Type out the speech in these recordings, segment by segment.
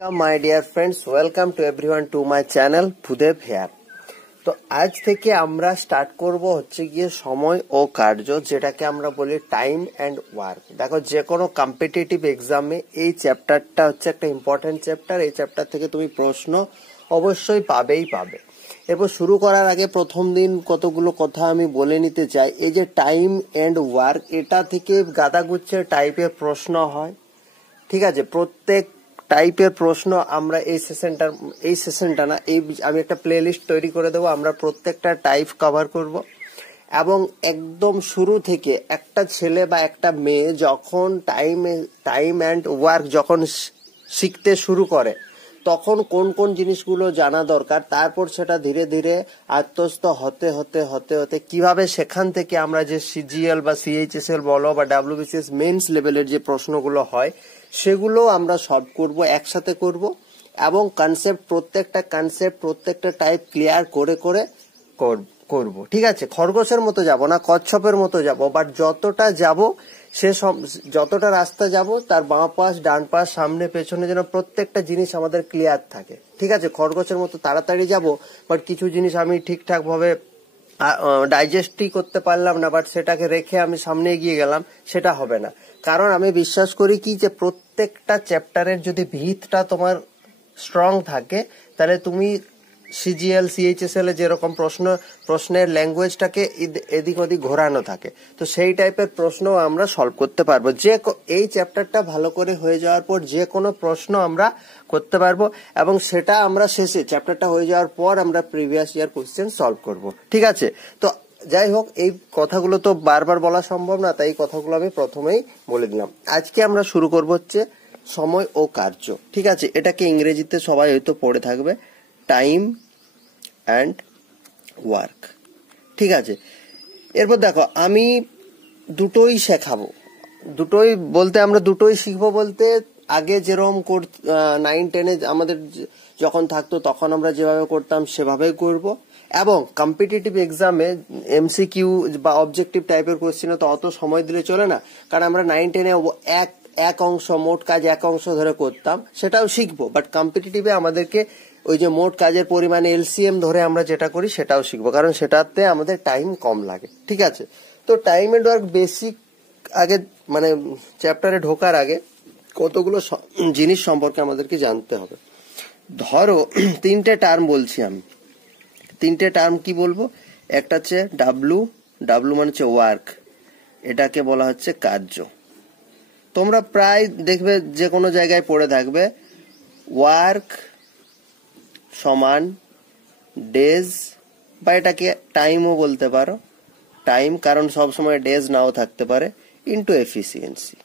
My dear friends, welcome to everyone to my channel Bhudeb here. তো আজ থেকে আমরা স্টার্ট করব হচ্ছে গিয়ে সময় ও কার্য, যেটাকে আমরা বলি টাইম অ্যান্ড ওয়ার্ক। দেখো, যে কোনো কম্পিটিটিভ এক্সামে এই চ্যাপ্টারটা হচ্ছে একটা ইম্পর্টেন্ট চ্যাপ্টার। এই চ্যাপ্টার থেকে তুমি প্রশ্ন অবশ্যই পাবে। এরপর শুরু করার আগে প্রথম দিন কতগুলো কথা আমি বলে নিতে চাই। এই যে টাইম অ্যান্ড ওয়ার্ক, এটা থেকে গাদাগুচ্ছের টাইপের প্রশ্ন হয়। ঠিক আছে, প্রত্যেক টাইপের প্রশ্ন আমরা এই সেশনটা না, আমি একটা প্লে লিস্ট তৈরি করে দেবো। আমরা প্রত্যেকটা টাইপ কভার করব এবং একদম শুরু থেকে একটা ছেলে বা একটা মেয়ে যখন টাইম অ্যান্ড ওয়ার্ক যখন শিখতে শুরু করে, তখন কোন কোন জিনিসগুলো জানা দরকার, তারপর সেটা ধীরে ধীরে আত্মস্থ হতে হতে হতে হতে কিভাবে সেখান থেকে আমরা যে সিজিএল বা সিএইচএসএল বলো বা ডাব্লিউবিসিএস মেন্স লেভেলের যে প্রশ্নগুলো হয় সেগুলো আমরা সলভ করব, একসাথে করব এবং প্রত্যেকটা টাইপ ক্লিয়ার করে করে করব। ঠিক আছে, খরগোশের মতো যাব না, কচ্ছপের মতো যাব, বাট যতটা রাস্তা যাব তার বাঁ পাশ ডান পাশ সামনে পেছনে যেন প্রত্যেকটা জিনিস আমাদের ক্লিয়ার থাকে। ঠিক আছে, খরগোশের মতো তাড়াতাড়ি যাব, বাট কিছু জিনিস আমি ঠিকঠাক ভাবে ডাইজেস্টই করতে পারলাম না, বাট সেটাকে রেখে আমি সামনে এগিয়ে গেলাম, সেটা হবে না। কারণ আমি বিশ্বাস করি কি, যে প্রত্যেকটা চ্যাপ্টারের যদি ভিতটা তোমার স্ট্রং থাকে, তাহলে তুমি সিজিএল সিএইচএসএল এ যেরকম প্রশ্নের ল্যাঙ্গুয়েজটাকে এদিক ওদিক ঘোরানো থাকে, তো সেই টাইপের প্রশ্ন আমরা সলভ করতে পারবো। এই চ্যাপ্টারটা ভালো করে হয়ে যাওয়ার পর যে কোনো প্রশ্ন আমরা করতে পারবো, এবং সেটা আমরা শেষে চ্যাপ্টারটা হয়ে যাওয়ার পর আমরা প্রিভিয়াস ইয়ার কোশ্চেন সলভ করব। ঠিক আছে, তো যাই হোক, এই কথাগুলো তো বারবার বলা সম্ভব না, তাই এই কথাগুলো আমি প্রথমেই বলে দিলাম। আজকে আমরা শুরু করবো হচ্ছে সময় ও কার্য। ঠিক আছে, এটাকে ইংরেজিতে সবাই হয়তো পড়ে থাকবে, টাইম অ্যান্ড ওয়ার্ক। ঠিক আছে, এরপর দেখো, আমি দুটোই শেখাবো। আমরা দুটোই শিখবো বলতে, আগে যেরকম 9-10-এ আমাদের যখন থাকতো তখন আমরা যেভাবে করতাম সেভাবেই করব, এবং কম্পিটিটিভ এক্সামে এমসিকিউ বা অবজেক্টিভ টাইপের কোশ্চেনে তো অত সময় দিলে চলে না, কারণ আমরা 9-10-এ এক অংশ, মোট কাজ এক অংশ ধরে করতাম, সেটাও শিখবো। বাট কম্পিটিটিভে আমাদেরকে ওই যে মোট কাজের পরিমাণে এলসিএম ধরে আমরা যেটা করি সেটাও শিখবো, কারণ সেটাতে আমাদের টাইম কম লাগে। ঠিক আছে, তো টাইম এন্ড ওয়ার্ক বেসিক আগে, মানে চ্যাপ্টারে ঢোকার আগে কতগুলো জিনিস সম্পর্কে আমাদেরকে জানতে হবে। ধরো, তিনটে টার্ম বলছি আমি। তিনটে টার্ম কি বলবো? একটা হচ্ছে ডাব্লু মানে হচ্ছে ওয়ার্ক, এটাকে বলা হচ্ছে কার্য। তোমরা প্রায় দেখবে যে কোনো জায়গায় পড়ে থাকবে ওয়ার্ক সমান ডেজ, বা এটাকে টাইমও বলতে পারো, টাইম, কারণ সবসময় ডেজ নাও থাকতে পারে, ইন্টু এফিসিয়েন্সি।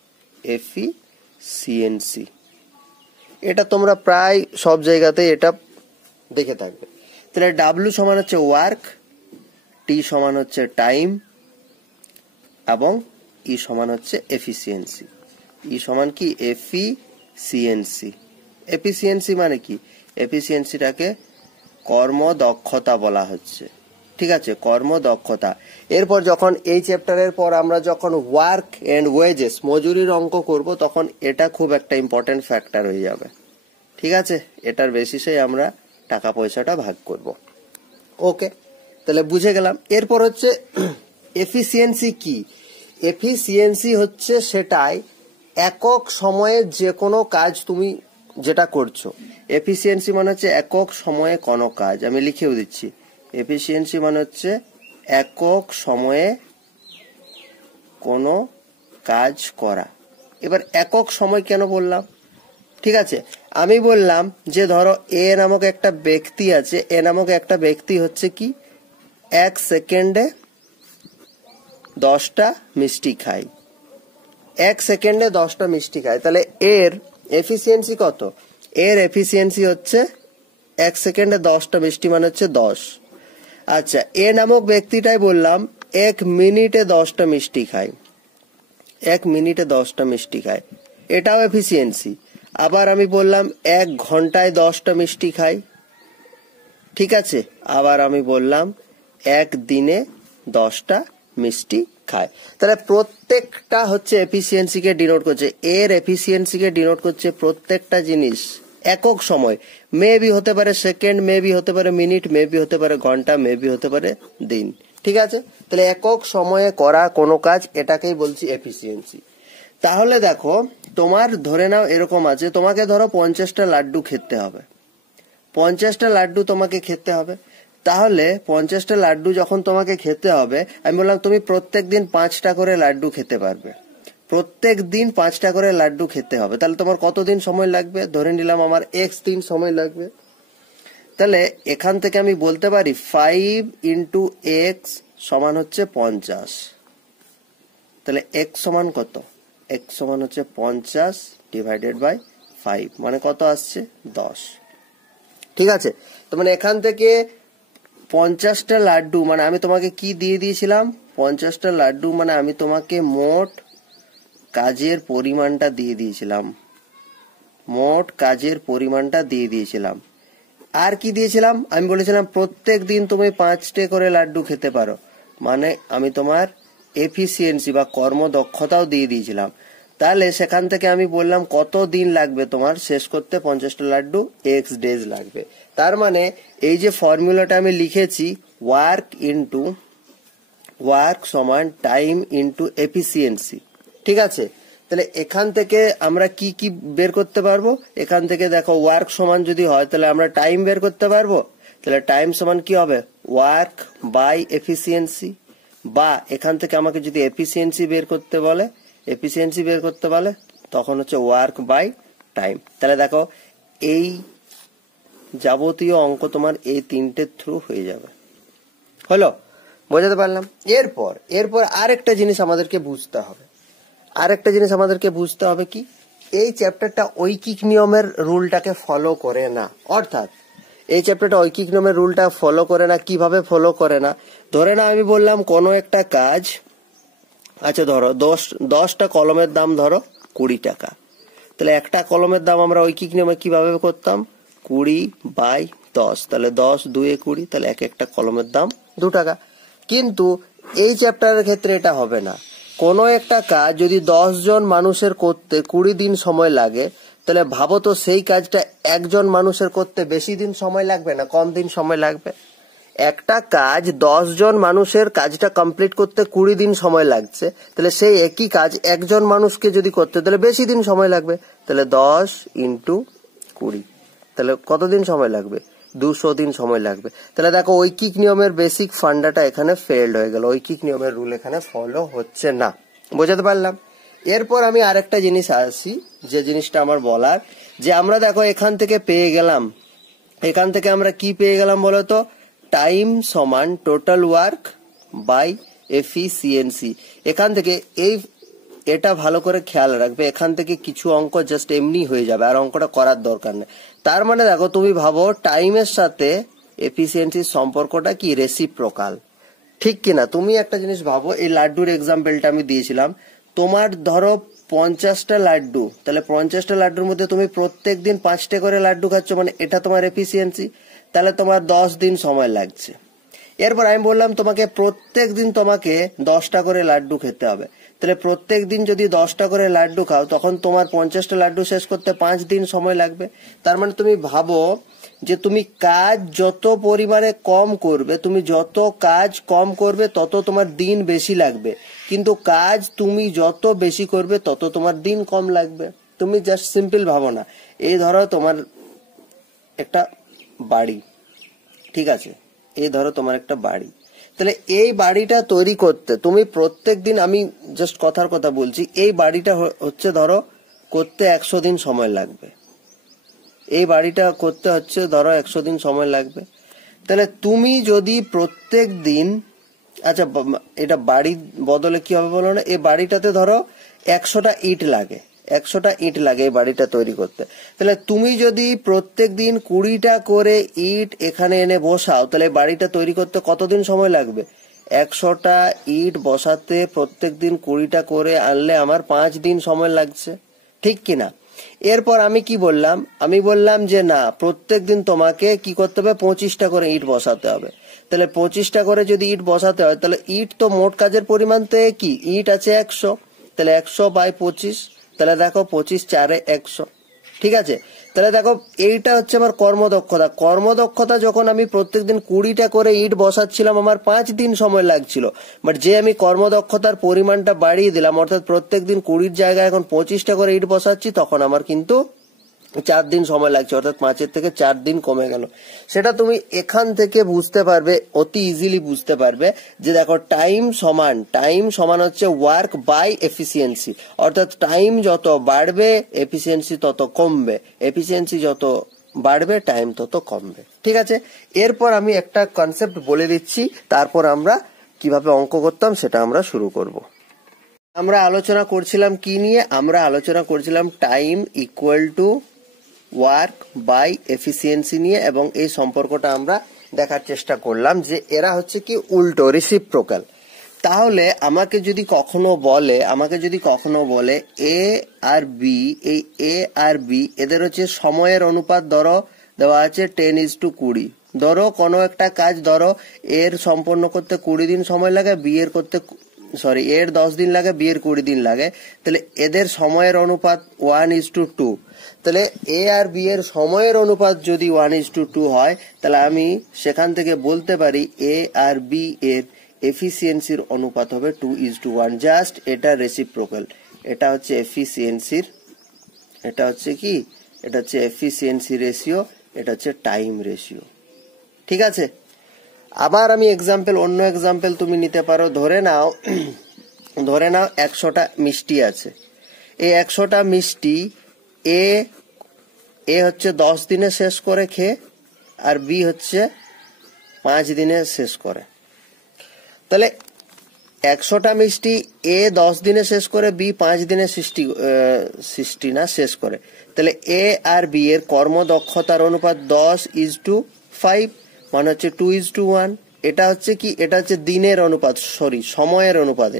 এটা তোমরা প্রায় সব জায়গাতেই এটা দেখে থাকবে। তাহলে ডাব্লু সমান হচ্ছে ওয়ার্ক, টি সমান হচ্ছে টাইম, এবং ই সমান হচ্ছে এফিসিয়েন্সি। ই সমান কি? এফিসিয়েন্সি মানে কি? এফিসিয়েন্সিটাকে কর্মদক্ষতা বলা হচ্ছে। ঠিক আছে, কর্মদক্ষতা। এরপর যখন এই চ্যাপ্টারের পর আমরা যখন ওয়ার্ক এন্ড ওয়েজেস, মজুরির অঙ্ক করব, তখন এটা খুব একটা ইম্পর্টেন্ট ফ্যাক্টর হয়ে যাবে। ঠিক আছে, এটার বেসিসে আমরা টাকা পয়সাটা ভাগ করব। ওকে, তাহলে বুঝে গেলাম। এরপর হচ্ছে এফিসিয়েন্সি কি? এফিসিয়েন্সি হচ্ছে সেটাই একক সময়ে যে কোনো কাজ তুমি যেটা করছো। এফিসিয়েন্সি মানে হচ্ছে একক সময়ে কোনো কাজ। আমি লিখেও দিচ্ছি, এফিসিয়েন্সি মানে হচ্ছে একক সময়ে কোনো কাজ করা। এবার একক সময় কেন বললাম? ঠিক আছে, আমি বললাম যে ধরো এ নামক একটা ব্যক্তি আছে, এ নামক একটা ব্যক্তি হচ্ছে কি 1 সেকেন্ডে 10টা মিষ্টি খায়। 1 সেকেন্ডে 10টা মিষ্টি খায়, তাহলে এর এফিসিয়েন্সি কত? এর এফিসিয়েন্সি হচ্ছে 1 সেকেন্ডে 10টা মিষ্টি মানে হচ্ছে 10। আচ্ছা, এ নামক ব্যক্তিটাই বললাম 1 মিনিটে 10টা মিষ্টি খায়। 1 মিনিটে 10টা মিষ্টি খায়, এটাও এফিসিয়েন্সি। আবার আমি বললাম 1 ঘন্টায় 10টা মিষ্টি খায়। ঠিক আছে, আবার আমি বললাম 1 দিনে 10টা মিষ্টি খায়। তাহলে প্রত্যেকটা হচ্ছে এফিসিয়েন্সিকে ডিনোট করছে। এর এফিসিয়েন্সিকে ডিনোট করছে প্রত্যেকটা জিনিস একক সময়, মেবি হতে পারে সেকেন্ড, মেবি হতে পারে মিনিট, মেবি হতে পারে ঘন্টা, মেবি হতে পারে দিন। ঠিক আছে, তাহলে একক সময়ে করা কোনো কাজ, এটাকেই বলছি এফিসিয়েন্সি। তাহলে দেখো তোমার ধরে নাও এরকম আছে, তোমাকে ধরো 50টা লাড্ডু খেতে হবে, 50টা লাড্ডু তোমাকে খেতে হবে। তাহলে 50টা লাড্ডু যখন তোমাকে খেতে হবে, আমি বললাম তুমি প্রত্যেক দিন 5টা করে লাড্ডু খেতে পারবে, প্রত্যেক দিন 5টা করে লাড্ডু খেতে হবে। তাহলে তোমার কতদিন সময় লাগবে? ধরে নিলাম আমার এক্স দিন সময় লাগবে। তাহলে এখান থেকে আমি বলতে পারি 5 ইন্টু এক্স সমান হচ্ছে 50। তাহলে এক্স সমান কত? এক্স সমান হচ্ছে 50 ডিভাইডেড বাই 5, মানে কত আসছে? 10। ঠিক আছে, তো মানে এখান থেকে 50টা লাড্ডু, মানে আমি তোমাকে কি দিয়ে দিয়েছিলাম? 50টা লাড্ডু মানে আমি তোমাকে মোট কাজের পরিমাণটা দিয়ে দিয়েছিলাম, মোট কাজের পরিমাণটা দিয়ে দিয়েছিলাম। আর কি দিয়েছিলাম? আমি বলেছিলাম প্রত্যেক দিন তুমি 5টে করে লাড্ডু খেতে পারো, মানে আমি তোমার এফিসিয়েন্সি বা কর্মদক্ষতাও দিয়ে দিয়েছিলাম। তাহলে সেখান থেকে আমি বললাম কত দিন লাগবে তোমার শেষ করতে 50টা লাড্ডু? এক্স ডেজ লাগবে। তার মানে এই যে ফর্মুলাটা আমি লিখেছি, ওয়ার্ক সমান টাইম ইন্টু এফিসিয়েন্সি। ঠিক আছে, তাহলে এখান থেকে আমরা কি কি বের করতে পারবো? এখান থেকে দেখো ওয়ার্ক সমান যদি হয় তাহলে আমরা টাইম বের করতে পারবো। তাহলে টাইম সমান কি হবে? Work by efficiency. বা এখান থেকে আমাকে যদি এফিসিয়েন্সি বের করতে বলে তখন হচ্ছে ওয়ার্ক বাই টাইম। তাহলে দেখো এই যাবতীয় অঙ্ক তোমার এই 3টে থ্রু হয়ে যাবে। হলো, বোঝাতে পারলাম? এরপর আরেকটা জিনিস আমাদেরকে বুঝতে হবে, কি এই চ্যাপ্টারটা ঐকিক নিয়মের রুলটাকে ফলো করে না। অর্থাৎ এই চ্যাপ্টারটা ঐকিক নিয়মের রুলটা ফলো করে না। কিভাবে ফলো করে না? ধরে না আমি বললাম কোনো একটা কাজ, আচ্ছা ধরো 10টা কলমের দাম ধরো 20 টাকা। তাহলে একটা কলমের দাম আমরা ঐকিক নিয়মে কিভাবে করতাম? 20/10। তাহলে 10 2 20, তাহলে একটা কলমের দাম 2 টাকা। কিন্তু এই চ্যাপ্টারের ক্ষেত্রে এটা হবে না। কোনো একটা কাজ যদি 10 জন মানুষের করতে 20 দিন সময় লাগে, তাহলে ভাবো তো সেই কাজটা একজন মানুষের করতে বেশি দিন সময় লাগবে না কম দিন সময় লাগবে? একটা কাজ 10 জন মানুষের কাজটা কমপ্লিট করতে 20 দিন সময় লাগছে, তাহলে সেই একই কাজ একজন মানুষকে যদি করতে তাহলে বেশি দিন সময় লাগবে। তাহলে 10 ইন্টু 20, তাহলে কতদিন সময় লাগবে? 200 দিন সময় লাগবে। তাহলে দেখো ঐকিক নিয়মের বেসিক ফান্ডাটা এখানে ফেলড হয়ে গেল, ঐকিক নিয়মের রুল এখানে ফলো হচ্ছে না। বোঝাতে পারলাম? এরপর আমি আরেকটা জিনিস আসি, যে জিনিসটা আমার বলার, যে আমরা দেখো এখান থেকে আমরা কি পেয়ে গেলাম বলতো? টাইম সমান টোটাল ওয়ার্ক বাই এফিসিয়েন্সি। এখান থেকে এটা ভালো করে খেয়াল রাখবে, এখান থেকে কিছু অঙ্ক জাস্ট এমনি হয়ে যাবে, আর অঙ্কটা করার দরকার নেই। তার মানে দেখো তুমি ভাবো টাইমের সাথে এফিসিয়েন্সির সম্পর্কটা কি? রেসিপ্রোকাল, ঠিক কিনা? তুমি একটা জিনিস ভাবো, এই লাড্ডুর এক্সাম্পলটা আমি দিয়েছিলাম, তোমার ধরো 50টা লাড্ডু, তাহলে 50টা লাড্ডুর মধ্যে তুমি প্রত্যেক দিন 5টে করে লাড্ডু খাচ্ছ, মানে এটা তোমার এফিসিয়েন্সি। তাহলে তোমার 10 দিন সময় লাগছে। এরপর আমি বললাম তোমাকে প্রত্যেক দিন তোমাকে 10টা করে লাড্ডু খেতে হবে, তাহলে প্রত্যেক দিন যদি 10টা করে লাড্ডু খাও তখন তোমার 50টা লাড্ডু শেষ করতে 5 দিন সময় লাগবে। তার মানে তুমি ভাবো যে তুমি কাজ যত পরিমাণে কম করবে, তত তোমার দিন বেশি লাগবে, কিন্তু কাজ তুমি যত বেশি করবে তত তোমার দিন কম লাগবে। তুমি জাস্ট সিম্পল ভাবো না, এই ধরো তোমার একটা বাড়ি, ঠিক আছে, এই ধরো তোমার একটা বাড়ি, তাহলে এই বাড়িটা তৈরি করতে তুমি প্রত্যেক দিন, আমি জাস্ট কথার কথা বলছি, এই বাড়িটা হচ্ছে ধরো করতে 100 দিন সময় লাগবে, এই বাড়িটা করতে হচ্ছে ধরো 100 দিন সময় লাগবে। তাহলে তুমি যদি প্রত্যেক দিন, আচ্ছা এটা বাড়ির বদলে কি হবে বলো না, এই বাড়িটাতে ধরো 100টা ইট লাগে, 100টা ইট লাগে এই বাড়িটা তৈরি করতে। তাহলে তুমি যদি প্রত্যেক দিন 20টা করে ইট এখানে এনে বসাও, তাহলে বাড়িটা তৈরি করতে কতদিন সময় লাগবে? 100টা ইট বসাতে প্রত্যেক দিন 20টা করে আনলে আমার 5 দিন সময় লাগছে, ঠিক কিনা? এরপর আমি কি বললাম? আমি বললাম যে না, প্রত্যেক দিন তোমাকে কি করতে হবে? 25টা করে ইট বসাতে হবে। তাহলে 25টা করে যদি ইট বসাতে হয়, তাহলে ইট তো মোট কাজের পরিমাণ তো কি, ইট আছে 100, তাহলে 100/25, তাহলে দেখো 25 4 100, ঠিক আছে। তাহলে দেখো এইটা হচ্ছে আমার কর্মদক্ষতা। কর্মদক্ষতা যখন আমি প্রত্যেকদিন 20টা করে ইট বসাচ্ছিলাম আমার 5 দিন সময় লাগছিল, বাট যে আমি কর্মদক্ষতার পরিমাণটা বাড়িয়ে দিলাম, অর্থাৎ প্রত্যেকদিন 20 জায়গায় এখন 25টা করে ইট বসাচ্ছি, তখন আমার কিন্তু 4 দিন সময় লাগছে, অর্থাৎ 5 থেকে 4 দিন কমে গেল। সেটা তুমি এখান থেকে বুঝতে পারবে, অতি ইজিলি বুঝতে পারবে যে দেখো টাইম সমান হচ্ছে ওয়ার্ক বাই এফিসিয়েন্সি, অর্থাৎ টাইম যত বাড়বে এফিসিয়েন্সি তত কমবে, এফিসিয়েন্সি যত বাড়বে টাইম তত কমবে। ঠিক আছে, এরপর আমি একটা কনসেপ্ট বলে দিচ্ছি, তারপর আমরা কিভাবে অঙ্ক করতাম সেটা আমরা শুরু করব। আমরা আলোচনা করছিলাম কি নিয়ে? আমরা আলোচনা করছিলাম time equal to work by efficiency নিয়ে, এবং এই সম্পর্কটা আমরা দেখার চেষ্টা করলাম যে এরা হচ্ছে কি উল্টো, রেসিপ্রোকাল। তাহলে আমাকে যদি কখনো বলে এ আর বি, এই এ আর বি এদের হচ্ছে সময়ের অনুপাত ধরো দেওয়া আছে 10:20। ধরো কোনো একটা কাজ ধরো এর সম্পন্ন করতে 20 দিন সময় লাগে, বি এর করতে এর 10 দিন লাগে, বি এর 20 দিন লাগে। তাহলে এদের সময়ের অনুপাত 1:2। তাহলে এ আর বি এর সময়ের অনুপাত যদি 1:2 হয়, তাহলে আমি সেখান থেকে বলতে পারি এ আর বি এর এফিসিয়েন্সির অনুপাত হবে 2:1। জাস্ট এটা রেসিপ্রোকাল, এটা হচ্ছে এফিসিয়েন্সির, এটা হচ্ছে কি, এটা হচ্ছে এফিসিয়েন্সি রেশিও, এটা হচ্ছে টাইম রেশিও। ঠিক আছে, আবার আমি অন্য এক্সাম্পল তুমি নিতে পারো। ধরে নাও 100টা মিষ্টি আছে। এই 100টা মিষ্টি এ হচ্ছে 10 দিনে শেষ করে খেয়ে, আর বি হচ্ছে 5 দিনে শেষ করে। তাহলে 100টা মিষ্টি এ 10 দিনে শেষ করে, বি 5 দিনে শেষ করে। তাহলে এ আর বি এর কর্মদক্ষতার অনুপাত 10:5, মানে হচ্ছে 2:1। এটা হচ্ছে কি, এটা হচ্ছে দিনের অনুপাত, সময়ের অনুপাত,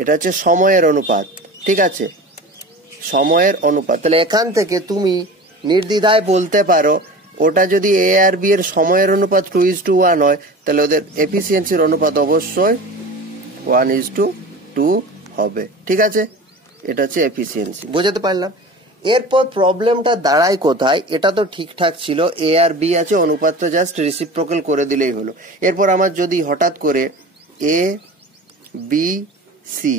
এটা হচ্ছে সময়ের অনুপাত। ঠিক আছে, সময়ের অনুপাত। তাহলে এখান থেকে তুমি নির্দ্বিধায় বলতে পারো ওটা যদি এ আর বি এর সময়ের অনুপাত 2:1 হয়, তাহলে ওদের এফিসিয়েন্সির অনুপাত অবশ্যই 1:2 হবে। ঠিক আছে, এটা হচ্ছে এফিসিয়েন্সি। বুঝতে পারলাম? এরপর প্রবলেমটা দাঁড়ায় কোথায়? এটা তো ঠিকঠাক ছিল, এ আর বি আছে, অনুপাতটা জাস্ট রেসিপ্রোকাল করে দিলেই হলো। এরপর আমার যদি হঠাৎ করে এ বি সি,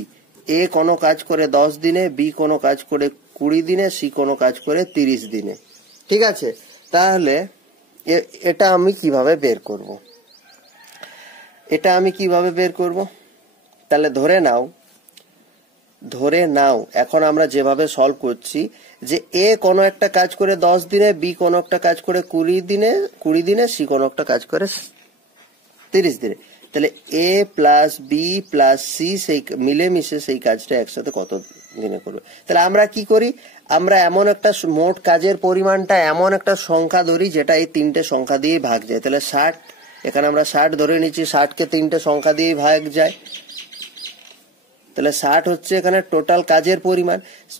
এ কোনো কাজ করে 10 দিনে, বি কোনো কাজ করে 20 দিনে, সি কোনো কাজ করে 30 দিনে। ঠিক আছে, তাহলে এটা আমি কিভাবে বের করব? তাহলে ধরে নাও এখন আমরা যেভাবে সলভ করছি যে এ কোনো একটা কাজ করে 10 দিনে, বি কোনো একটা কাজ করে 20 দিনে, সি কোনো একটা কাজ করে 30 দিনে। তাহলে A plus B plus C সেই মিলেমিশে সেই কাজটা একসাথে কত দিনে করবে? তাহলে আমরা কি করি, আমরা এমন একটা মোট কাজের পরিমাণটা এমন একটা সংখ্যা ধরি যেটা এই 3টে সংখ্যা দিয়ে ভাগ যায়। তাহলে 60, এখানে আমরা 60 ধরে নিচ্ছি, 60কে 3টে সংখ্যা দিয়ে ভাগ যায়। তাহলে 60 হচ্ছে এখানে টোটাল কাজের পরিমাণ।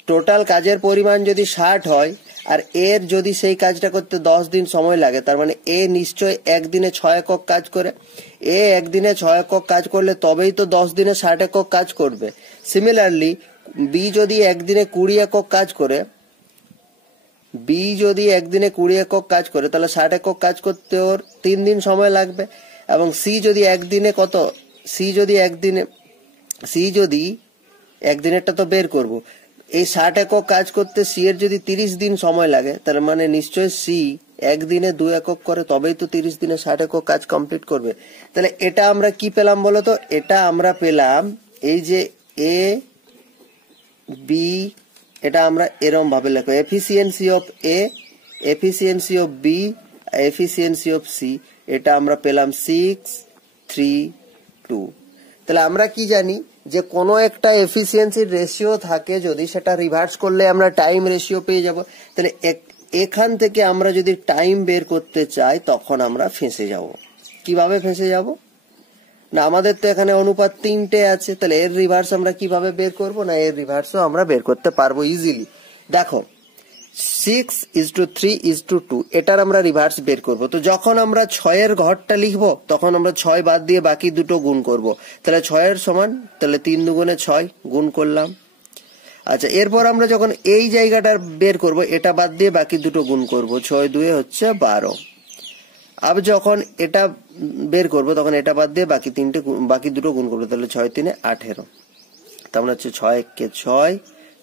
টোটাল কাজের পরিমাণ যদি 60 হয়, আর এর যদি সেই কাজটা করতে 10 দিন সময় লাগে, তার মানে এ নিশ্চয় একদিনে 6 একক কাজ করে। এ একদিনে 6 একক কাজ করলে তবেই তো 10 দিনে 60 একক কাজ করবে। সিমিলারলি বি যদি একদিনে 20 একক কাজ করে, তাহলে 60 একক কাজ করতে ওর 3 দিন সময় লাগবে। এবং সি যদি একদিনেরটা তো বের করব, এই 60 একক কাজ করতে সি এর যদি 30 দিন সময় লাগে, তার মানে নিশ্চয় সি একদিনে 2 একক করে, তবেই তো 30 দিনে 60 একক কাজ কমপ্লিট করবে। তাহলে এটা আমরা কি পেলাম বলতো? এটা আমরা পেলাম এই যে এ বি, এটা আমরা এরম ভাবে লেখো, efficiency of A, efficiency of B, efficiency of C, এটা আমরা পেলাম 6, 3, 2। তাহলে আমরা কি জানি যে কোনো একটা এফিসিয়েন্সির রেশিও থাকে, যদি সেটা রিভার্স করলে আমরা টাইম রেশিও পেয়ে যাব। তাহলে এখান থেকে আমরা যদি টাইম বের করতে চাই, তখন আমরা ফেঁসে যাব। কিভাবে ফেঁসে যাব? না, আমাদের তো এখানে অনুপাত 3টে আছে, তাহলে এর রিভার্স আমরা কিভাবে বের করব? না, এর রিভার্সও আমরা বের করতে পারবো ইজিলি। দেখো 6:3:2, এটার আমরা রিভার্স বের করব। তো যখন আমরা 6-এর ঘরটা লিখবো, তখন আমরা 6 বাদ দিয়ে বাকি দুটো গুণ করব। তাহলে 6-এর সমান, তাহলে 3 দুগুণে 6 গুণ করলাম। আচ্ছা, এরপর আমরা যখন এই জায়গাটা বের করব, এটা বাদ দিয়ে বাকি দুটো গুণ করব, 6 2 হচ্ছে 12। আবার যখন এটা বের করব তখন এটা বাদ দিয়ে বাকি দুটো গুণ করবো, তাহলে 6 3 18। তার মানে হচ্ছে 6 1 6,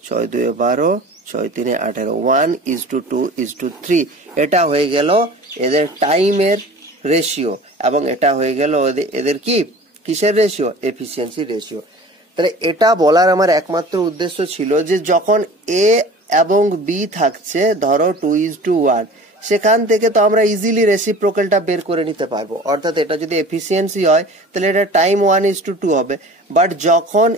6 2 12, 6 3 18, 1:2:3। এটা হয়ে গেল এদের টাইমের রেশিও, এবং এটা হয়ে গেল এদের কিসের রেশিও? Efficiency ratio. তাহলে এটা বলার আমার একমাত্র উদ্দেশ্য ছিল যে যখন এ এবং বি থাকছে ধরো 2:1, সেখান থেকে তো আমরা ইজিলি রেসিপ্রোকালটা বের করে নিতে পারবো। অর্থাৎ এটা যদি এফিসিয়েন্সি হয় তাহলে এটা টাইম 1:2 হবে। বাট যখন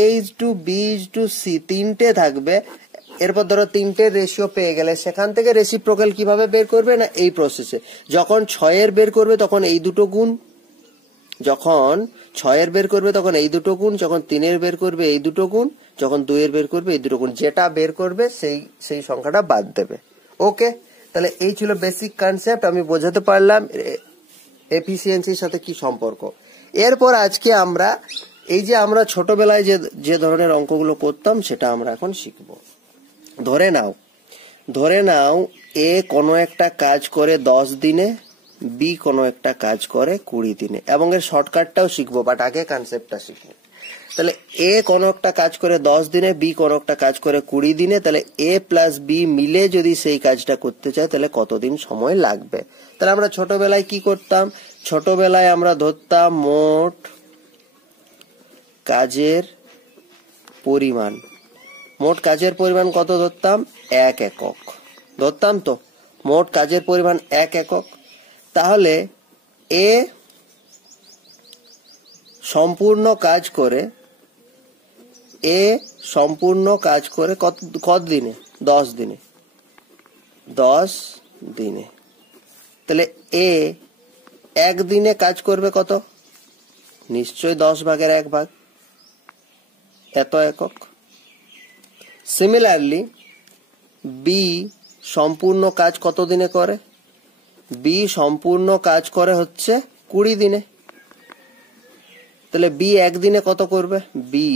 A:B:C তিনটে থাকবে, এরপর ধরো তিনটে রেশিও পেয়ে গেলে সেখান থেকে রেসিপ্রোকাল কিভাবে বের করবে? না এই প্রসেসে যখন 6 বের করবে তখন এই দুটো গুণ, যখন 6 বের করবে তখন এই দুটো গুণ, যখন 3 বের করবে এই দুটো গুণ, যখন 2 বের করবে এই দুটো গুণ, যেটা বের করবে সেই সংখ্যাটা বাদ দেবে। ওকে, তাহলে এই ছিল বেসিক কনসেপ্ট। আমি বোঝাতে পারলাম এফিসিয়েন্সির সাথে কি সম্পর্ক। এরপর আজকে আমরা এই যে আমরা ছোটবেলায় যে ধরনের অঙ্কগুলো করতাম সেটা আমরা এখন শিখব। ধরে নাও এ কোনো একটা কাজ করে 10 দিনে, বি কোনো একটা কাজ করে 20 দিনে, এবং এর শর্টকাটটাও শিখবো, বাট আগে কনসেপ্টটা শিখবো। তাহলে এ কোনো একটা কাজ করে 10 দিনে, বি কোনো একটা কাজ করে 20 দিনে, তাহলে এ প্লাস বি মিলে যদি সেই কাজটা করতে চায় তাহলে কতদিন সময় লাগবে? তাহলে আমরা ছোটবেলায় কি করতাম? ছোটবেলায় আমরা ধরতাম মোট কাজের পরিমাণ। মোট কাজের পরিমাণ কত ধরতাম? 1 একক ধরতাম। তো মোট কাজের পরিমাণ 1 একক। তাহলে এ সম্পূর্ণ কাজ করে কত দিনে? 10 দিনে। 10 দিনে। তাহলে এ একদিনে কাজ করবে কত? নিশ্চয়ই 10 ভাগের 1 ভাগ, এত একক। সিমিলারলি বি সম্পূর্ণ কাজ কত দিনে করে? বি সম্পূর্ণ কাজ করে হচ্ছে 20 দিনে। তাহলে বি একদিনে কত করবে? বি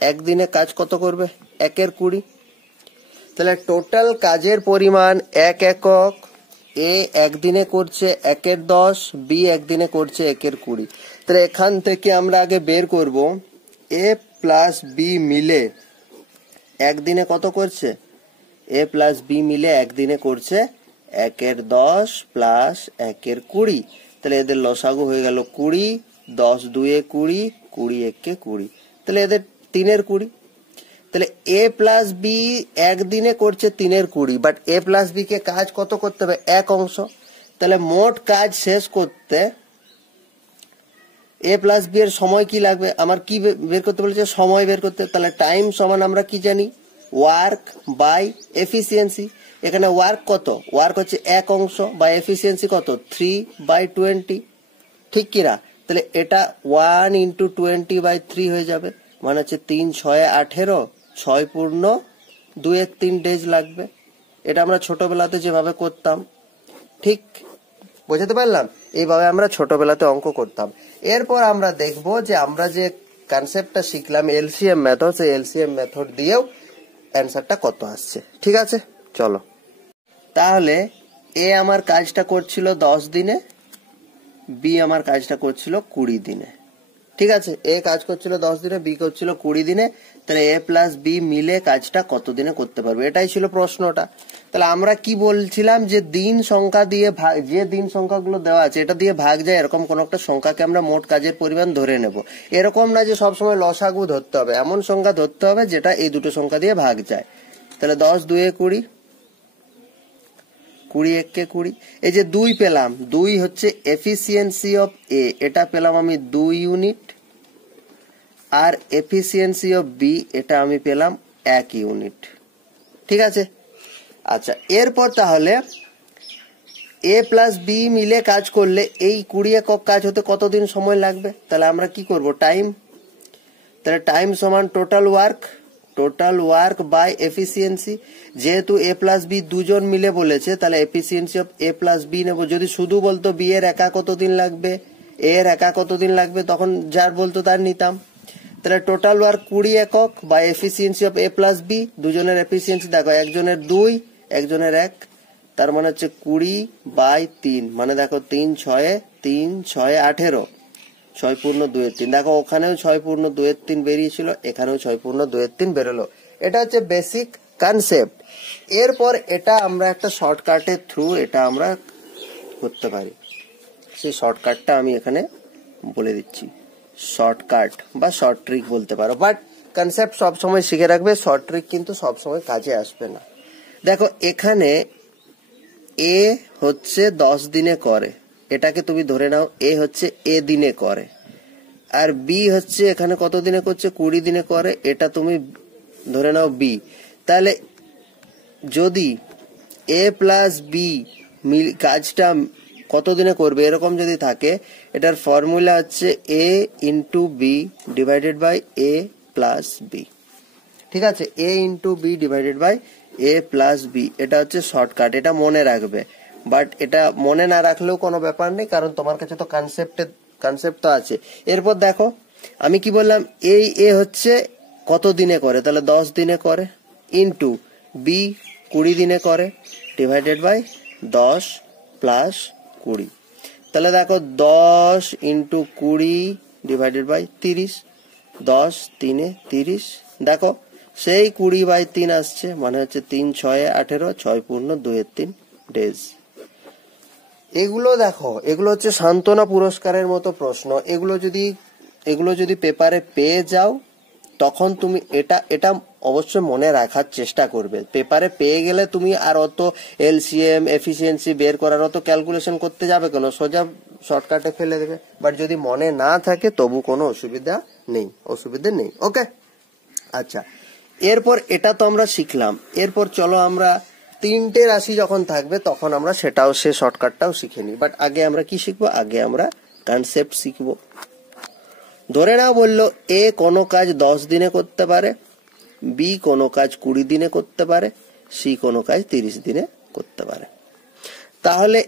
একদিনে কাজ কত করবে? 1/20। তাহলে টোটাল কাজের পরিমাণ 1 একক। এ একদিনে করছে 1/10, বি একদিনে করছে 1/20। তাহলে এখান থেকে আমরা আগে বের করব এ প্লাস বি মিলে একদিনে কত করছে? এ প্লাস বি মিলে একদিনে করছে 1/10 প্লাস 1/20। তাহলে এদের লসাগু হয়ে গেল 20, 10 2 20, 20 1 20। তাহলে এদের 3/20। তাহলে এ প্লাস বি একদিনে করছে 3/20, বাট এ প্লাস বি কে কাজ কত করতে হবে? 1 অংশ। তাহলে মোট কাজ শেষ করতে এ প্লাস বি এর সময় কি লাগবে? আমার কি বের করতে বলেছে? সময় বের করতে। তাহলে টাইম সমান আমরা কি জানি? Work by efficiency. এখানে ওয়ার্ক কত? ওয়ার্ক হচ্ছে 1 অংশ, বা এফিসিয়েন্সি কত? 3/20। ঠিক কিনা? তাহলে এটা 1 × 20/3 হয়ে যাবে, মানে হচ্ছে 3 6 18, 6 পূর্ণ 2/3 ডেজ লাগবে। এটা আমরা ছোটবেলাতে যেভাবে করতাম, ঠিক বোঝাতে পারলাম? এইভাবে আমরা ছোটবেলাতে অঙ্ক করতাম। এরপর আমরা দেখব যে আমরা যে কনসেপ্টটা শিখলাম এলসিএম মেথড, সেই এলসিএম মেথড দিয়েও অ্যান্সারটা কত আসছে। ঠিক আছে, চলো। তাহলে এ আমার কাজটা করছিল 10 দিনে, বি আমার কাজটা করছিল 20 দিনে। ঠিক আছে, এ কাজ করছিল 10 দিনে, বি করছিল 20 দিনে। তাহলে এ প্লাস বি মিলে কাজটা কত দিনে করতে পারবে? এটাই ছিল প্রশ্নটা। তাহলে আমরা কি বলছিলাম? যে দিন সংখ্যা দিয়ে যে দিন সংখ্যাগুলো দেওয়া আছে এটা দিয়ে ভাগ যায়, এরকম কোন একটা সংখ্যাকে আমরা মোট কাজের পরিমাণ ধরে নেব। এরকম না যে সবসময় লসাগু ধরতে হবে, এমন সংখ্যা ধরতে হবে যেটা এই দুটো সংখ্যা দিয়ে ভাগ যায়। তাহলে 10 2 20, 20 1 20। এই যে 2 পেলাম, 2 হচ্ছে এফিসিয়েন্সি অফ এ, এটা পেলাম আমি 2 ইউনিট। আর এফিসিয়েন্সি অফ বি এটা আমি পেলাম 1 ইউনিট। ঠিক আছে। আচ্ছা, এরপর তাহলে এ প্লাস বি মিলে কাজ করলে এই 20 একক কাজ হতে কতদিন সময় লাগবে? তাহলে আমরা কি করব? টাইম। তাহলে টাইম সমান টোটাল ওয়ার্ক বাই এফিসিয়েন্সি। যেহেতু এ প্লাস বি দুজন মিলে বলেছে, তাহলে efficiency of A plus B নেব। যদি শুধু বলতো বি এর একা কতদিন লাগবে, এ এর একা কতদিন লাগবে, তখন যার বলতো তার নিতাম। তাহলে টোটাল ওয়ার্ক 20 একক বা efficiency of A plus B, দুজনের এফিসিয়েন্সি দেখো, একজনের 2 একজনের 1, তার মানে হচ্ছে 20/3, মানে দেখো 3 6 3 6 18, 6/2/3। দেখো ওখানেও 6/2/3 বেরিয়েছিল, এখানেও 6/2/3 বেরোলো। এটা হচ্ছে বেসিক কনসেপ্ট। এরপর এটা আমরা একটা শর্টকাটের থ্রু এটা আমরা করতে পারি, সেই শর্টকাটটা আমি এখানে বলে দিচ্ছি। শর্টকাট বা শর্ট ট্রিক বলতে পারো, বাট কনসেপ্ট সবসময় শিখে রাখবে, শর্ট ট্রিক কিন্তু সবসময় কাজে আসবে না। দেখো এখানে এ হচ্ছে 10 দিনে করে, এটাকে তুমি ধরে নাও এ হচ্ছে এ দিনে করে, আর বি হচ্ছে এখানে কত দিনে করছে, 20 দিনে করে, এটা তুমি ধরে নাও বি। তাহলে যদি এ প্লাস বি কাজটা কত দিনে করবে এরকম যদি থাকে, এটার ফর্মুলা হচ্ছে A into B divided by A plus B. ঠিক আছে, A into B divided by A plus B, এটা হচ্ছে শর্টকাট, এটা মনে রাখবে। বাট এটা মনে না রাখলেও কোনো ব্যাপার নেই, কারণ তোমার কাছে তো কনসেপ্ট তো আছে। এরপর দেখো আমি কি বললাম, এই এ হচ্ছে কত দিনে করে, তাহলে 10 দিনে করে, ইন্টু বি 20 দিনে করে, ডিভাইডেড বাই 10 প্লাস 20। তাহলে দেখো 10 ইন্টু 20 ডিভাইডেড বাই 30, 10 3 30, দেখো সেই 20/3 আসছে, মানে হচ্ছে 3 6 18, 6/2/3 ডেজ। এগুলো দেখো, এগুলো হচ্ছে সান্ত্বনা পুরস্কারের মতো প্রশ্ন। এগুলো যদি পেপারে পেয়ে যাও, তখন তুমি এটা অবশ্যই মনে রাখার চেষ্টা করবে। পেপারে পেয়ে গেলে তুমি আর অত এলসিএম এফিসিয়েন্সি বের করার অত ক্যালকুলেশন করতে যাবে কেন, সোজা শর্টকাটে ফেলে দেবে। বাট যদি মনে না থাকে তবু কোনো অসুবিধে নেই। ওকে, আচ্ছা, এরপর এটা তো আমরা শিখলাম। এরপর চলো আমরা 3টে রাশি যখন থাকবে তখন আমরা সে শর্টকাটটাও শিখে নিই। বাট আগে আমরা কি শিখবো, আগে আমরা কনসেপ্ট শিখবো। ধরে নাও বললো এ কোনো কাজ 10 দিনে করতে পারে, বি কোনো কাজ 20 দিনে করতে পারে, সি কোনো কাজ 30 দিনে করতে পারে। তাহলে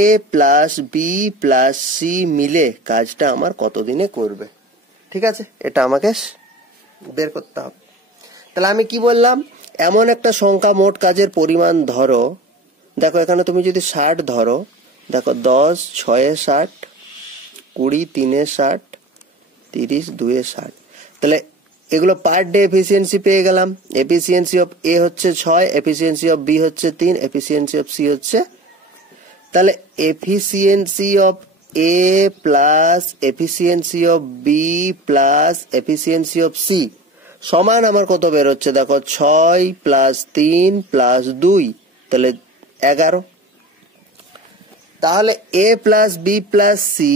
A plus B plus C মিলে কাজটা আমার কত দিনে করবে, ঠিক আছে, এটা আমাকে বের করতে হবে। তাহলে আমি কি বললাম, এমন একটা সংখ্যা মোট কাজের পরিমাণ ধরো, দেখো এখানে তুমি যদি 60 ধরো, দেখো 10 6 60, 20 3 60, 30 2 60, তাহলে এগুলো পার ডে এফিসিয়েন্সি পেয়ে গেলাম। এফিসিয়েন্সি অফ এ হচ্ছে 6, এফিসিয়েন্সি অফ বি হচ্ছে 3, এফিসিয়েন্সি অফ সি হচ্ছে, তাহলে efficiency of A plus efficiency of B plus efficiency of C সমান আমার কত বেরোচ্ছে, দেখো 6 প্লাস 3 প্লাস 2, তাহলে 11। তাহলে A plus B plus C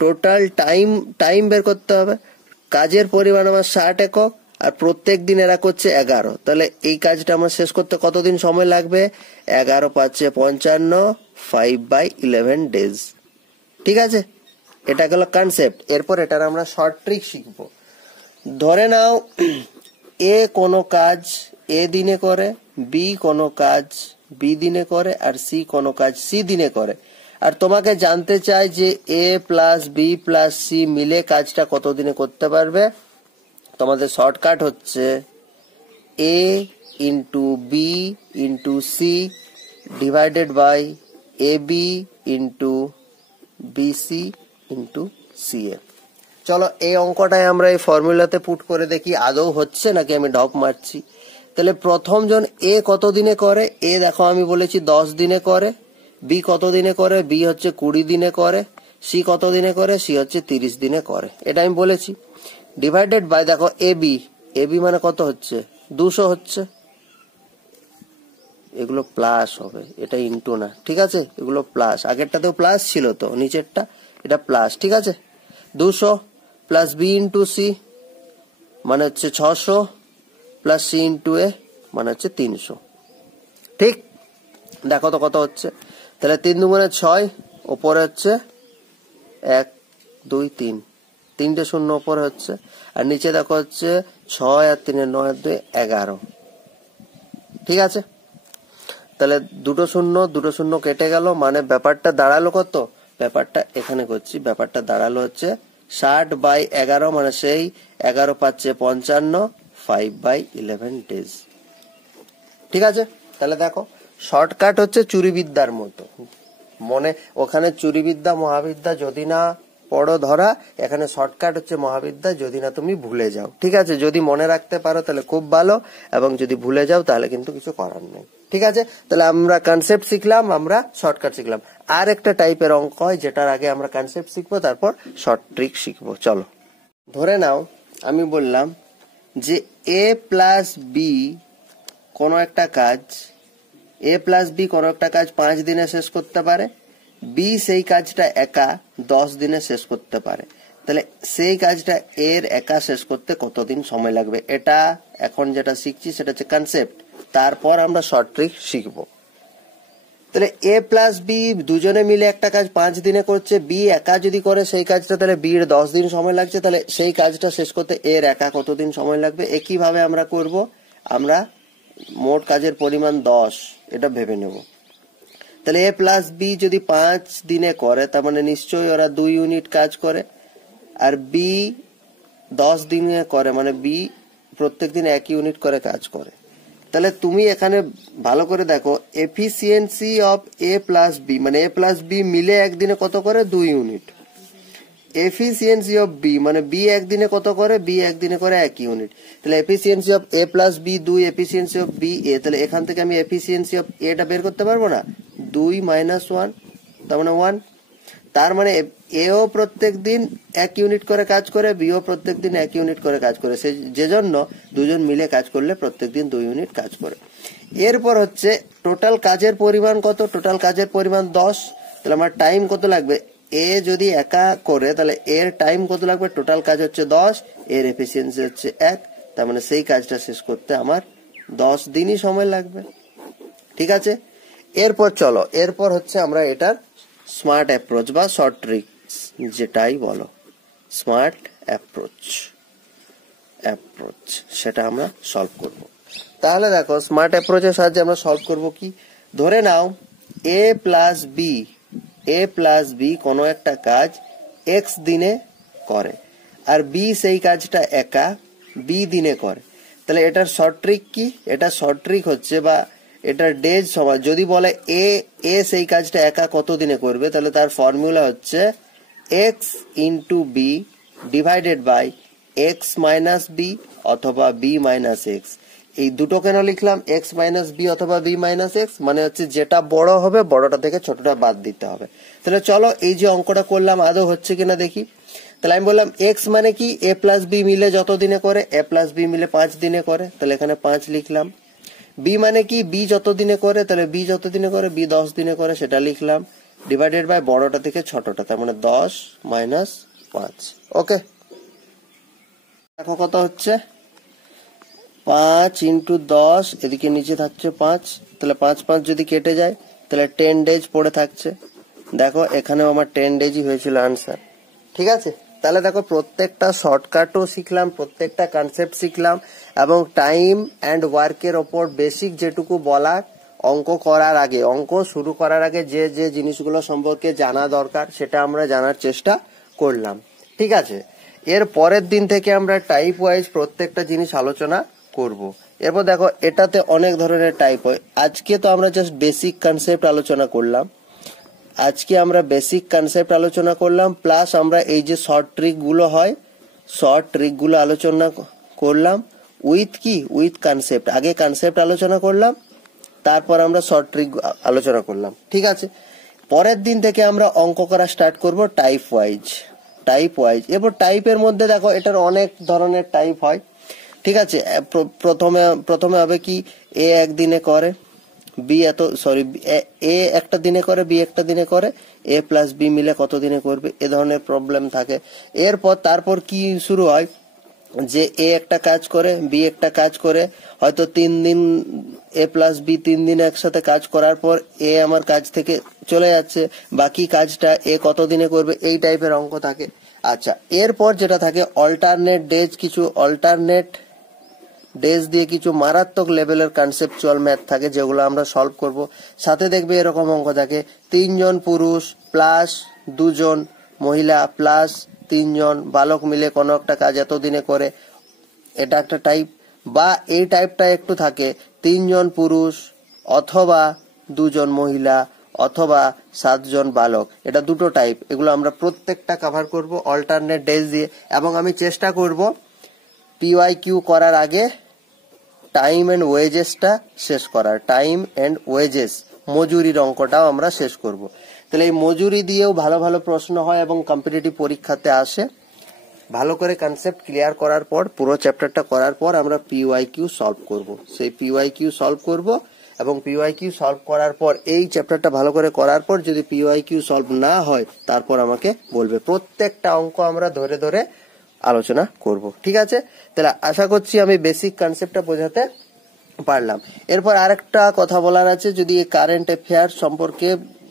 total time বের করতে হবে। কাজের পরিমাণ আমার 60 একক, আর প্রত্যেক দিন এরা করছে 11, তাহলে এই কাজটা আমার শেষ করতে কতদিন সময় লাগবে, 11 5 55, 5/11 ডেজ। ঠিক আছে, এটা গেল কনসেপ্ট। এরপর এটার আমরা শর্ট ট্রিক শিখবো। ধরে নাও এ কোনো কাজ এ দিনে করে, বি কোনো কাজ বি দিনে করে, আর সি কোনো কাজ সি দিনে করে, আর তোমাকে জানতে চাই যে A plus B plus C মিলে কাজটা কত দিনে করতে পারবে। তোমাদের শর্টকাট হচ্ছে A into B into C divided by A B into B C into C A. চলো এই অঙ্কটাই আমরা এই ফর্মুলাতে পুট করে দেখি আদৌ হচ্ছে নাকি আমি ঢপ মারছি। তাহলে প্রথম জন এ কত দিনে করে, এ দেখো আমি বলেছি 10 দিনে করে, বি কত দিনে করে, বি হচ্ছে 20 দিনে করে, সি কত দিনে করে, সি হচ্ছে 30 দিনে করে, এটা আমি বলেছি। ডিভাইডেড বাই দেখো এ বি মানে কত হচ্ছে, 200 হচ্ছে, এগুলো প্লাস হবে, এটা ইন্টু না, ঠিক আছে, এগুলো প্লাস, আগেরটাতেও প্লাস ছিল তো, নিচেরটা এটা প্লাস, ঠিক আছে। 200 প্লাস বি ইন্টু সি মানে হচ্ছে 600 প্লাস সি ইন্টু এ মানে হচ্ছে 300। ঠিক, দেখো তো কত হচ্ছে, তাহলে 3 দুগুণে 6, ওপরে হচ্ছে 1 2 3, 3টে শূন্য ওপরে হচ্ছে, আর নিচে দেখো হচ্ছে 6 আর 3 9 আর 2 11। ঠিক আছে, তাহলে দুটো শূন্য কেটে গেল, মানে ব্যাপারটা দাঁড়ালো কত, ব্যাপারটা এখানে করছি, ব্যাপারটা দাঁড়ালো হচ্ছে 60/11 মানে সেই 11 পাচ্ছে 55, 5/11 ডেজ। ঠিক আছে, তাহলে দেখো শর্টকাট হচ্ছে চুরিবিদ্যার মতো, মনে ওখানে চুরিবিদ্যা মহাবিদ্যা যদি না পড়ো ধরা, এখানে শর্টকাট হচ্ছে মহাবিদ্যা যদি না তুমি ভুলে যাও। ঠিক আছে, যদি মনে রাখতে পারো তাহলে খুব ভালো, এবং যদি ভুলে যাও তাহলে কিন্তু কিছু করার নেই। ঠিক আছে, তাহলে আমরা কনসেপ্ট শিখলাম, আমরা শর্টকাট শিখলাম। আর একটা টাইপের অঙ্ক হয় যেটার আগে আমরা কনসেপ্ট শিখবো, তারপর শর্ট ট্রিক শিখবো। চলো, ধরে নাও আমি বললাম যে a প্লাস বি কোনো একটা কাজ, a প্লাস বি কোনো একটা কাজ 5 দিনে শেষ করতে পারে, বি সেই কাজটা একা 10 দিনে শেষ করতে পারে। তাহলে সেই কাজটা এর একা শেষ করতে কতদিন সময় লাগবে? এটা এখন যেটা শিখছি সেটা হচ্ছে কনসেপ্ট, তারপর আমরা শর্ট ট্রিক শিখবো। তাহলে এ প্লাস বি দুজনে মিলে একটা কাজ 5 দিনে করছে, বি একা যদি করে সেই কাজটা তাহলে বির 10 দিন সময় লাগছে, তাহলে সেই কাজটা শেষ করতে এর একা কতদিন সময় লাগবে? একইভাবে আমরা করব, আমরা মোট কাজের পরিমাণ 10 এটা ভেবে নেব। তাহলে এ প্লাস বি যদি 5 দিনে করে তার মানে নিশ্চয়ই ওরা 2 ইউনিট কাজ করে, আর বি 10 দিনে করে মানে বি প্রত্যেক দিন 1 ইউনিট করে কাজ করে। তাহলে তুমি এখানে ভালো করে দেখো, efficiency of A plus B মানে এ প্লাস বি মিলে একদিনে কত করে? 2 ইউনিট। এফিসিয়েন্সি অফ বি মানে বি একদিনে কত করে? বি একদিনে করে 1 ইউনিট। তাহলে efficiency of A plus B 2, efficiency of B A, তাহলে এখান থেকে আমি এফিসিয়েন্সি অফ এটা বের করতে পারবো না? 2 - 1 তার মানে 1। তার মানে এও প্রত্যেক দিন 1 ইউনিট করে কাজ করে, বিও প্রত্যেক দিন 1 ইউনিট করে কাজ করে, যে জন্য দুজন মিলে কাজ করলে প্রত্যেক দিন 2 ইউনিট কাজ করে। এরপর হচ্ছে টোটাল কাজের পরিমাণ কত? টোটাল কাজের পরিমাণ 10। তাহলে আমার টাইম কত লাগবে? এ যদি একা করে তাহলে এর টাইম কত লাগবে? টোটাল কাজ হচ্ছে 10, এর এফিসিয়েন্সি হচ্ছে 1, তার মানে সেই কাজটা শেষ করতে আমার 10 দিনই সময় লাগবে। ঠিক আছে, এরপর চলো, এরপর হচ্ছে আমরা এটার স্মার্ট অ্যাপ্রোচ বা শর্ট ট্রিক্স যেটাই বলো, স্মার্ট অ্যাপ্রোচ সেটা আমরা সলভ করব। তাহলে দেখো স্মার্ট অ্যাপ্রোচের সাহায্যে আমরা সলভ করব কি? ধরে নাও এ প্লাস বি কোনো একটা কাজ এক্স দিনে করে, আর বি সেই কাজটা একা বি দিনে করে। তাহলে এটার শর্ট ট্রিক কি? এটা শর্ট ট্রিক হচ্ছে বা এটার ডেজ সমান, যদি বলে এ সেই কাজটা একা কত দিনে করবে, তাহলে তার ফর্মুলা হচ্ছে X into B divided by X minus B অথবা বি মাইনাস এক্স। এই দুটো কেন লিখলাম? এক্স মাইনাস বি অথবা বি মাইনাস এক্স মানে হচ্ছে যেটা বড় হবে বড়টা থেকে ছোটটা বাদ দিতে হবে। তাহলে চলো এই যে অঙ্কটা করলাম আদৌ হচ্ছে কিনা দেখি। তাহলে আমি বললাম এক্স মানে কি? এ প্লাস বি মিলে যত দিনে করে, এ প্লাস বি মিলে 5 দিনে করে, তাহলে এখানে 5 লিখলাম। বি মানে কি? বি যত দিনে করে, তাহলে বি যত দিনে করে, বি 10 দিনে করে সেটা লিখলাম, ডিভাইডেড বাই বড়টা থেকে ছোটটা, তার মানে 10 মাইনাস 5। ওকে, দেখো কত হচ্ছে? 5 ইন্টু 10, এদিকে নিচে থাকছে 5, তাহলে 5 যদি কেটে যায় তাহলে 10 ডেজ পড়ে থাকছে। দেখো এখানেও আমার 10 ডেজই হয়েছিল আনসার। ঠিক আছে, তাহলে দেখো প্রত্যেকটা শর্টকাটও শিখলাম, প্রত্যেকটা কনসেপ্ট শিখলাম, এবং টাইম অ্যান্ড ওয়ার্কের ওপর বেসিক যেটুকু বলার, অঙ্ক করার আগে, অঙ্ক শুরু করার আগে যে যে জিনিসগুলো সম্পর্কে জানা দরকার সেটা আমরা জানার চেষ্টা করলাম। ঠিক আছে, এর পরের দিন থেকে আমরা টাইপ ওয়াইজ প্রত্যেকটা জিনিস আলোচনা করব। এরপর দেখো এটাতে অনেক ধরনের টাইপ হয়। আজকে তো আমরা জাস্ট বেসিক কনসেপ্ট আলোচনা করলাম, প্লাস আমরা এই যে শর্ট ট্রিক গুলো হয়, শর্ট ট্রিক গুলো আলোচনা করলাম উইথ কনসেপ্ট। আগে কনসেপ্ট আলোচনা করলাম, তারপর আমরা শর্ট ট্রিক আলোচনা করলাম। ঠিক আছে, পরের দিন থেকে আমরা অঙ্ক করা স্টার্ট করব টাইপ ওয়াইজ। এরপর টাইপের মধ্যে দেখো এটার অনেক ধরনের টাইপ হয়। ঠিক আছে, প্রথমে হবে কি? এ একদিনে করে, এ একটা দিনে করে, বি একটা দিনে করে, এ প্লাস বি মিলে কত দিনে করবে, এ ধরনের প্রবলেম থাকে। তারপর কি শুরু হয়? যে এ একটা কাজ করে, বি একটা কাজ করে, হয়তো 3 দিন এ প্লাস বি 3 দিন একসাথে কাজ করার পর এ আমার কাজ থেকে চলে যাচ্ছে, বাকি কাজটা এ কত দিনে করবে, এই টাইপের অঙ্ক থাকে। আচ্ছা, এরপর যেটা থাকে অল্টারনেট ডেজ দিয়ে কিছু মারাত্মক লেভেলের কনসেপচুয়াল ম্যাথ থাকে যেগুলো আমরা সলভ করব। সাথে দেখবে এরকম অঙ্ক থাকে 3 জন পুরুষ প্লাস 2 জন মহিলা প্লাস তিনজন বালক মিলে কোনো একটা কাজ এতদিনে করে, এটা একটা টাইপ। বা এই টাইপটা একটু থাকে 3 জন পুরুষ অথবা 2 জন মহিলা অথবা 7 জন বালক, এটা দুটো টাইপ। এগুলো আমরা প্রত্যেকটা কভার করব অল্টারনেট ডেজ দিয়ে। এবং আমি চেষ্টা করব PYQ করার আগে টাইম এন্ড ওয়েজেসটা শেষ করার। টাইম এন্ড ওয়েজেস, মজুরির অঙ্কটাও আমরা শেষ করব। তাহলে এই মজুরি দিয়েও ভালো ভালো প্রশ্ন হয় এবং কম্পিটিটিভ পরীক্ষাতে আসে। ভালো করে কনসেপ্ট ক্লিয়ার করার পর, পুরো চ্যাপ্টারটা করার পর আমরা PYQ সলভ করব। সেই PYQ সলভ করব এবং PYQ সলভ করার পর এই চ্যাপ্টারটা ভালো করে করার পর যদি PYQ সলভ না হয় তারপর আমাকে বলবে। প্রত্যেকটা অঙ্ক আমরা ধরে ধরে আলোচনা করব, ঠিক আছে? তাহলে আশা করছি আমি বেসিক কনসেপ্টটা বোঝাতে পারলাম। এরপর আরেকটা কথা বলার আছে, যদি কারেন্ট অ্যাফেয়ার সম্পর্কে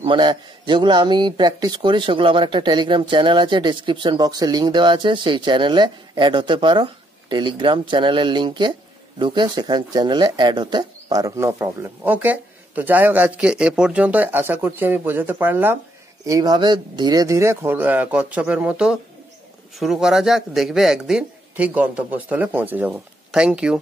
মানে যেগুলো আমি প্র্যাকটিস করি সেগুলো আমার একটা টেলিগ্রাম চ্যানেল আছে, ডেসক্রিপশন বক্সে লিংক দেওয়া আছে, সেই চ্যানেলে অ্যাড হতে পারো। টেলিগ্রাম চ্যানেলের লিংকে ঢুকে সেখানে চ্যানেলে অ্যাড হতে পারো, নো প্রবলেম। ওকে, তো যাই হোক আজকে এ পর্যন্ত। আশা করছি আমি বোঝাতে পারলাম। এইভাবে ধীরে ধীরে কচ্ছপের মতো শুরু করা যাক, দেখবে একদিন ঠিক গন্তব্যস্থলে পৌঁছে যাব। Thank you.